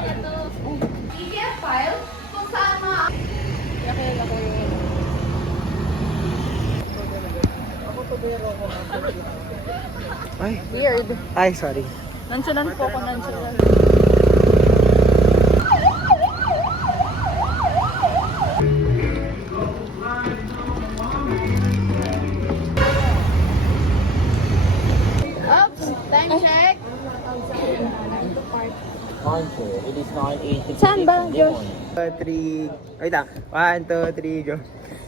PDF file kung saan Nakilala ko yun. Ay, Weird. ay, sorry. Nonchalant po ako, nonchalant. Oops! Time check! It is 9:86. Saan ba, Josh? 3, wait lang. 1, 2, 3, go.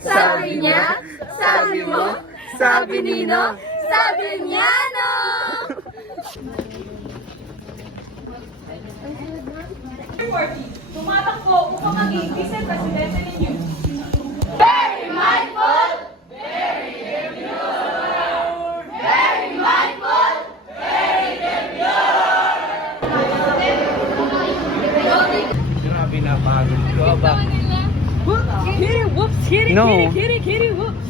Sabi niya, sabi mo, sabi nino, sabi niya no! Tumatakbo upang maging vice-presidente ninyo. Very mindful! Very demure! Very mindful! Very demure! Grabe na pagod ko ba? Kitty, whoops, kitty, No. kitty, kitty, whoops.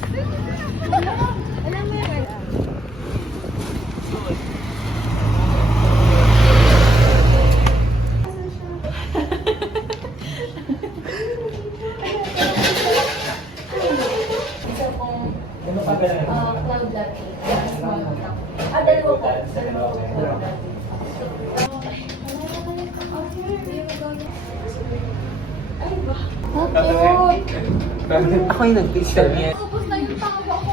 Alam mo yun? Isa pong cloud latte. Dalawa po. Cloud latte. Ay ba? Ako yung nag-picture niya. Tapos na yung tawa ko.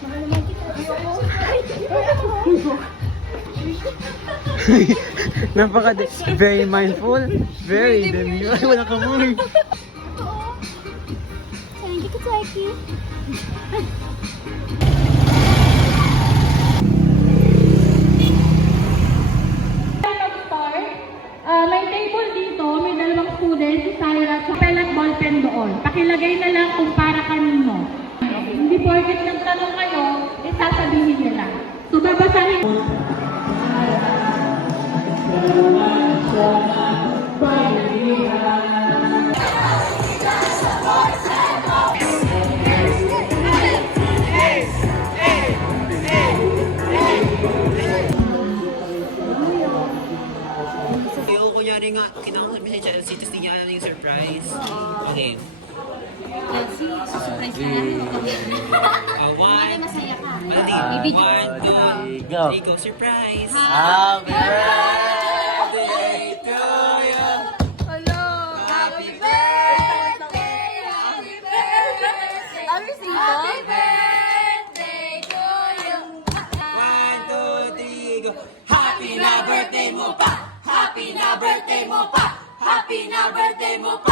Mahal naman kita. Napaka very mindful, very demure. Ay, wala ka move. Thank you, Tsaki. May table dito, may dalawang students, si Tyra, sa papel at ballpen doon. Pakilagay na lang kung para kanino. Hindi porket nagtanong kayo, sasabihin nila. So babasahin. Yung kunyari nga, kinakausap niya si Chelsea, tapos hindi niya alam yung surprise. Okay. Surprise na lang. One, Masaya ka. mali. 1, 2, Go. 3, go. Surprise! Happy birthday to you. Hello! Happy birthday! Happy birthday! Happy birthday to you! 1, 2, 3, go. Happy na birthday mo pa! Happy na birthday mo pa! Happy na birthday mo pa!